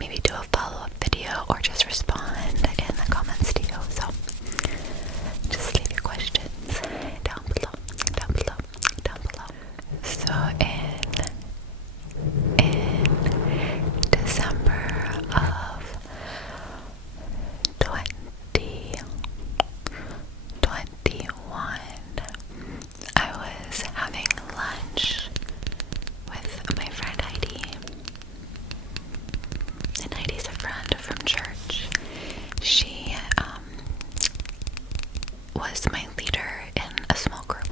maybe do a follow-up video or just respond in the comments to you. So just leave your questions down below, down below, down below. So in December of 2021, I was having lunch with my friend Heidi. And Heidi's a friend from church. She was my leader in a small group.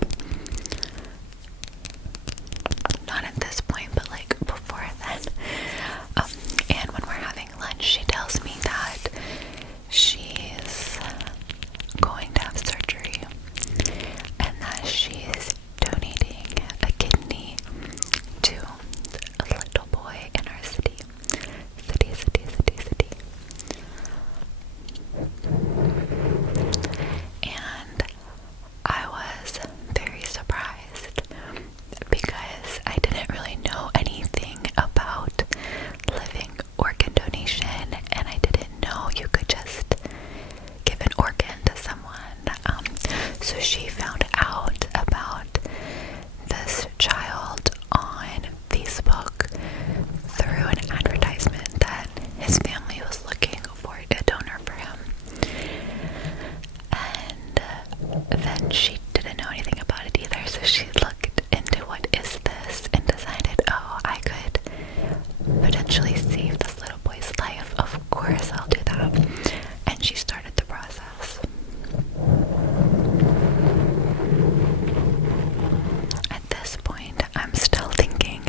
Not at this point, but like before then. And when we're having lunch, she tells me that she's going to have surgery and that she's donating a kidney to a little boy in our city. And I was very surprised because I didn't really know anything about living organ donation, and I didn't know you could just give an organ to someone. So she found out about this child on Facebook through an advertisement that his family was looking for a donor for him. And then she didn't know anything about it either, so she looked into what is this and decided, oh, I could potentially save this little boy's life. Of course I'll do that. And she started the process. At this point, I'm still thinking,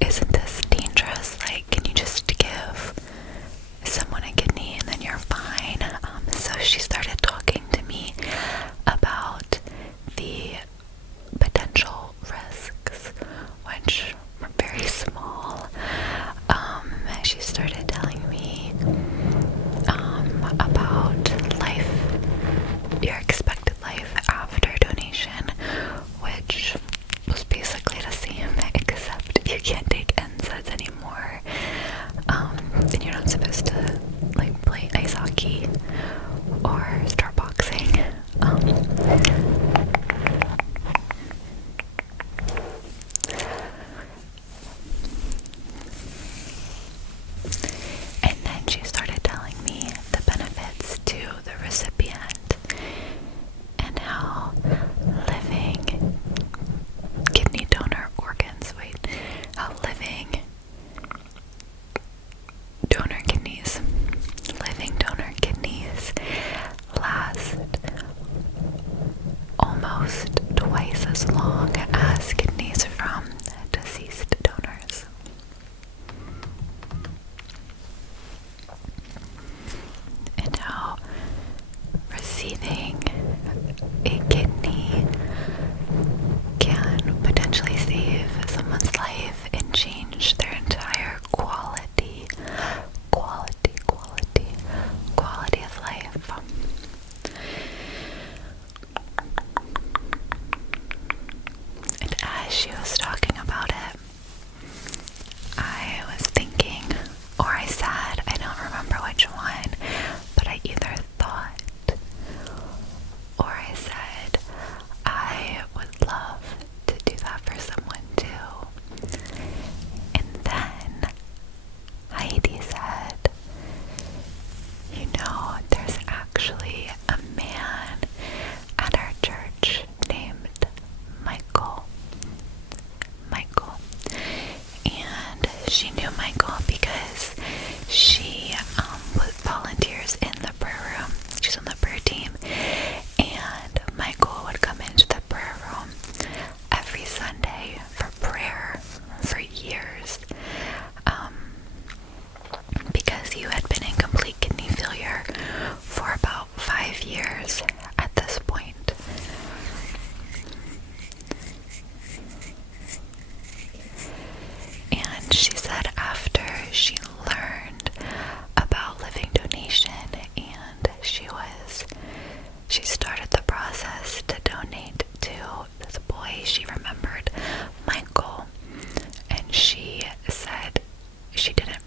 isn't this dangerous? Like, can you just give someone a kidney and then you're fine? So she started talking to me about the potential risks, which were very small. She started telling me about life, your expected life after donation, which was basically the same, except you can't take NSAIDs anymore, and you're not supposed to like play ice hockey or start boxing. And then she started telling me the benefits to the recipient and how living kidney donor organs, how living donor kidneys last almost twice as long as kidneys from deceased donors. And how receiving a kidney can potentially save someone's life and change their entire quality of life. And as she was talking about it, I was thinking, or I said, I don't remember which one, but I either thought or I said, I would love to do that for someone too. And then Heidi said, you know, there's actually a man at our church named Michael. And she knew Michael because she volunteers in the prayer room. She's on the prayer team, and Michael would come into the prayer room every Sunday for prayer for years, because you had been in complete kidney failure for about 5 years at this point. And she said after she learned about living donation and she started the process to donate to this boy, she remembered Michael, and she said she didn't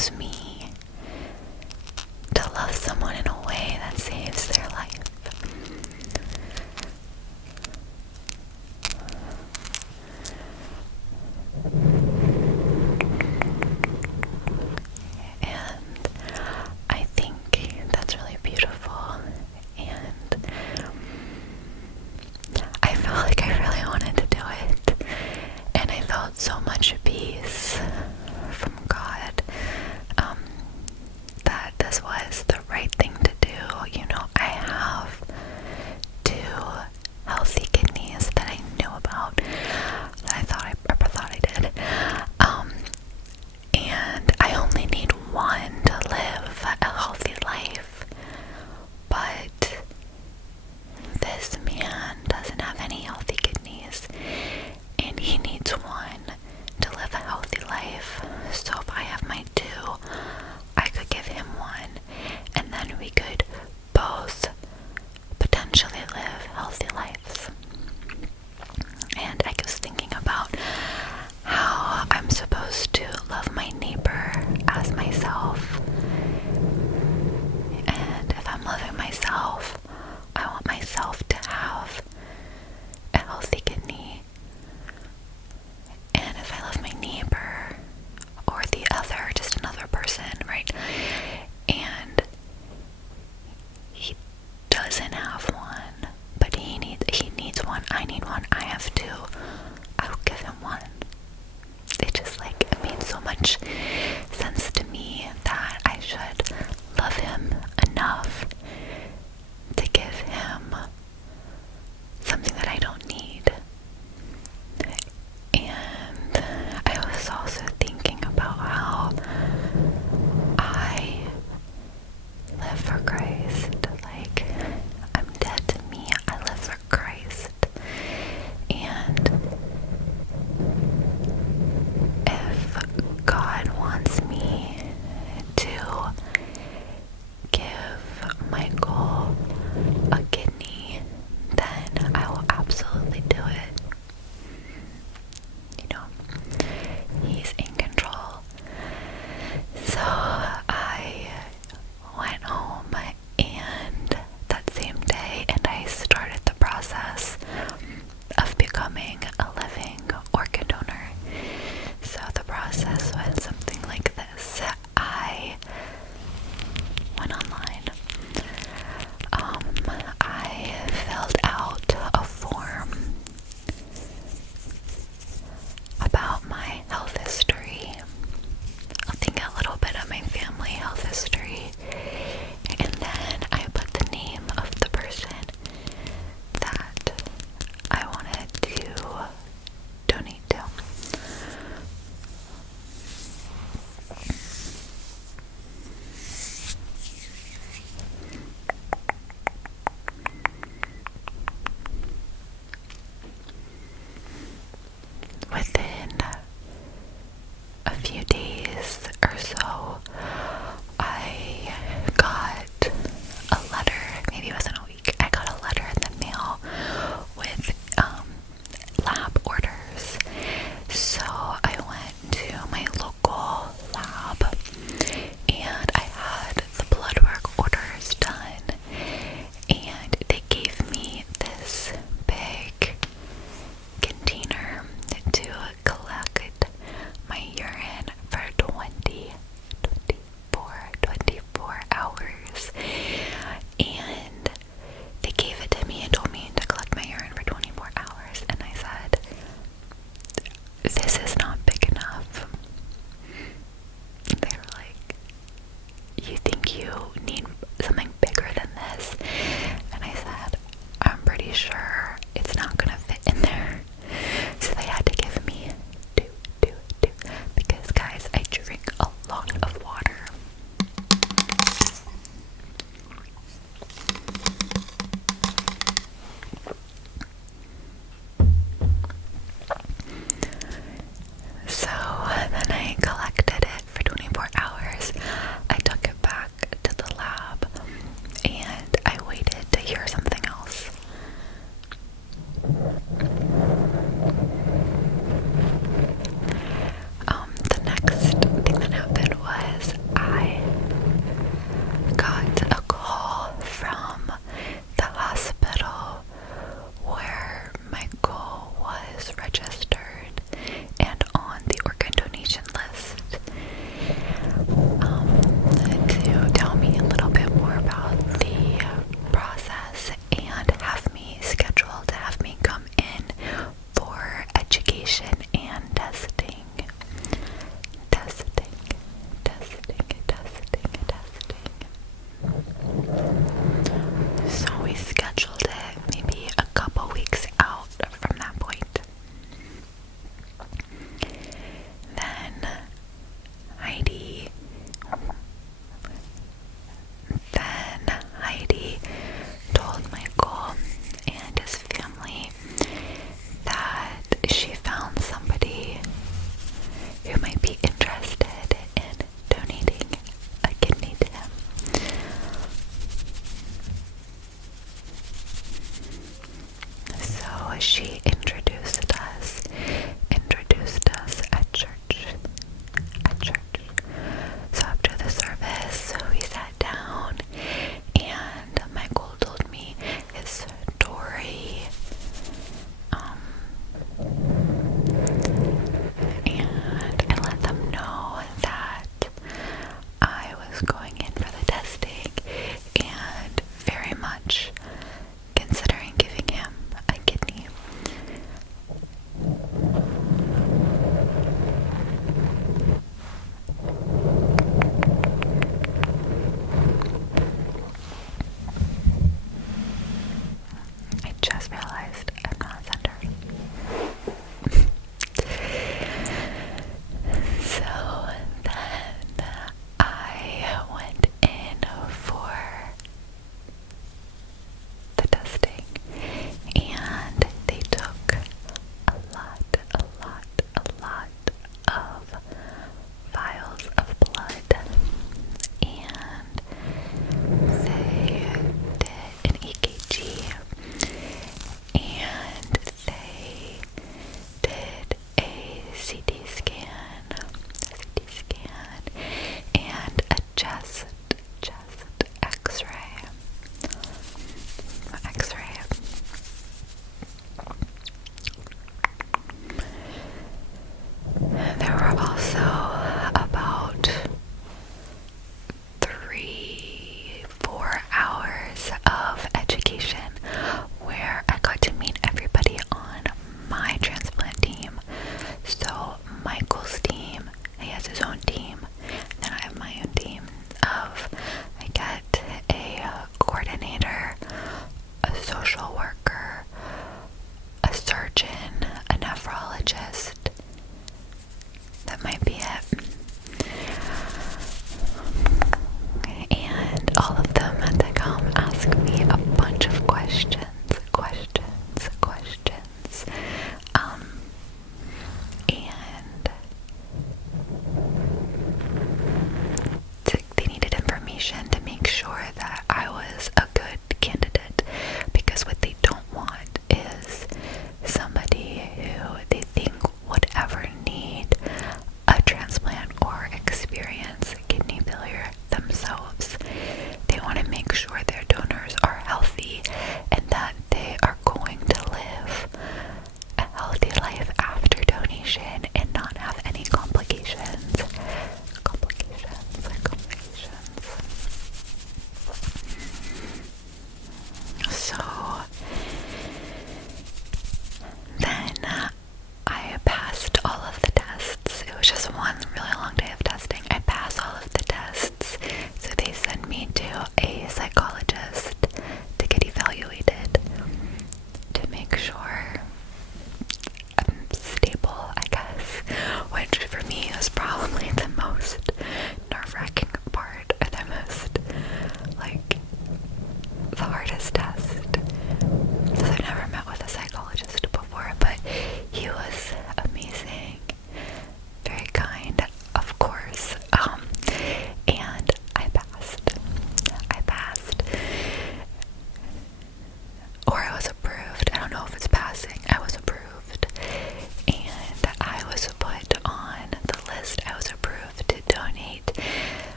use me to love someone in a way that saves their life. And I think that's really beautiful, and I felt like I really wanted to do it, and I felt so much peace from God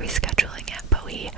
rescheduling it, but we